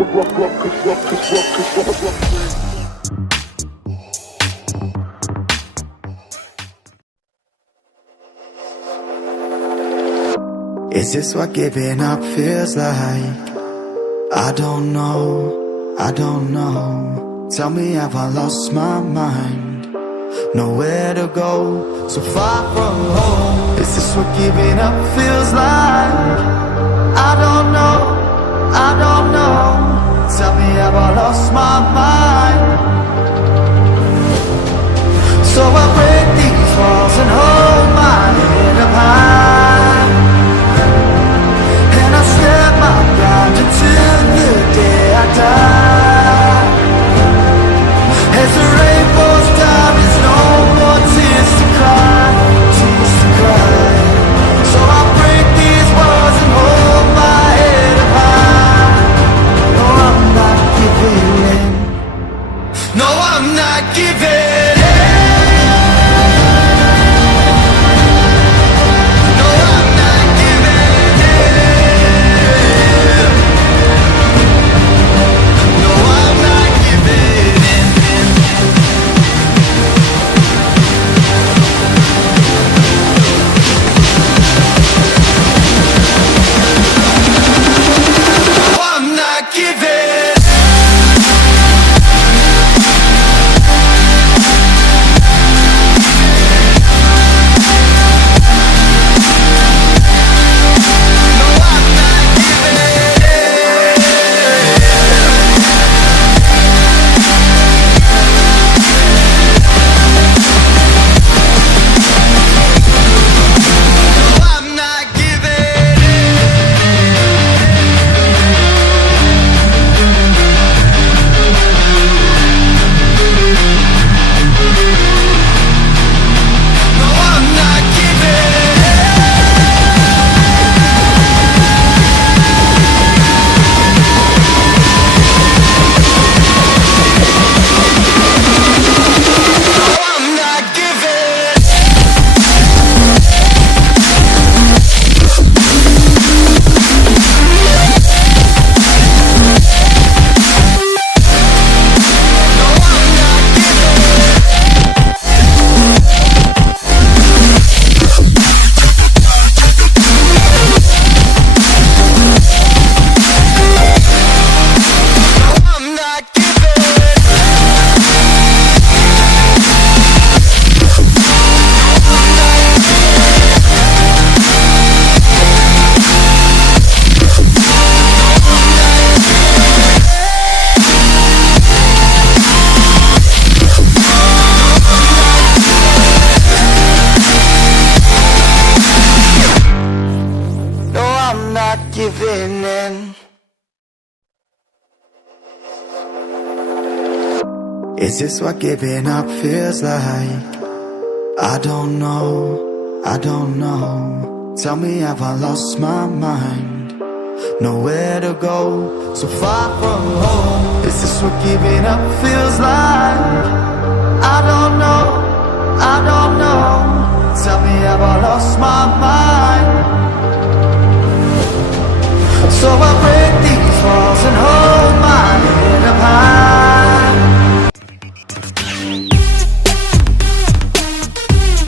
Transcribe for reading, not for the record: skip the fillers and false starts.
Is this what giving up feels like? I don't know, I don't know. Tell me, have I lost my mind? Nowhere to go, so far from home. Is this what giving up feels like? I don't know, I don't know. Tell me, have I lost my mind? So I break these walls and hold my head up high, and I step my ground until the day I die. As the rain falls down, there's no more tears to cry, tears to cry. So I break these walls and hold my head up high. No, I'm not giving in. No, I'm not giving in. No, I'm not giving in. No, I'm not giving in. No, I'm not giving. Giving in. Is this what giving up feels like? I don't know, I don't know. Tell me, have I lost my mind? Nowhere to go, so far from home. Is this what giving up feels like? I don't know, I don't know.